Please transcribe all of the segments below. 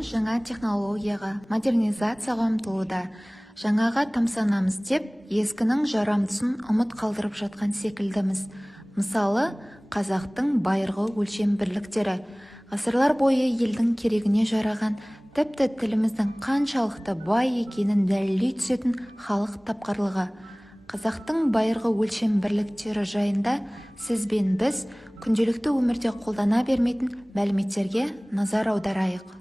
әлем жаңа технологияға, модернизацияға ұмтылуда. Жаңаға тамсанамыз деп, ескінің жарамдысын ұмыт қалдырып жатқан секілдіміз. Мысалы, қазақтың байырғы өлшем бірліктері. Ғасырлар бойы елдің керегіне жараған, тіпті тіліміздің қаншалықты бай екенін дәлелдей түсетін халық тапқырлығы. Қазақтың байырғы өлшем бірліктері жайында сіз бен біз күнделікті өмірде қолдана бермейтін мәліметтерге назар аударайық.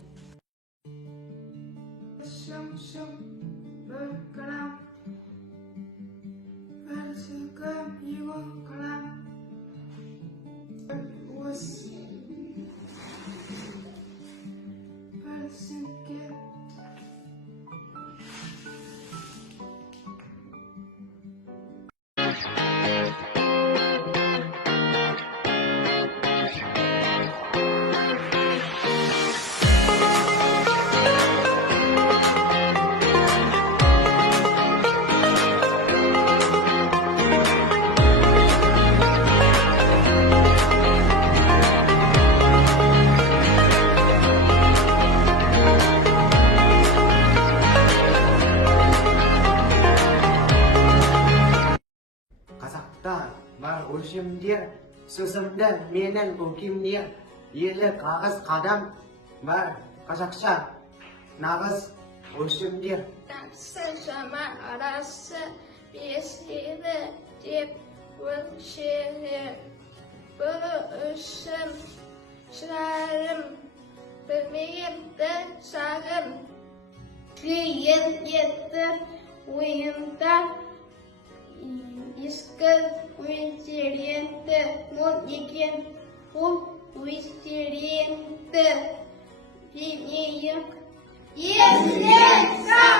Бар өлшемдер, сөзімді менің көкемдер, елі қағыз қадам, бар қазақша нағыз өлшемдер. Таксы жаман арасы, бесілі деп өлшемдер. Бұл үшін шырайым, білмейімді сағым. Кейін етіп ойымдар, Ескі өздеренді мұн екен, бұл өздеренді демейік. Есілен сау!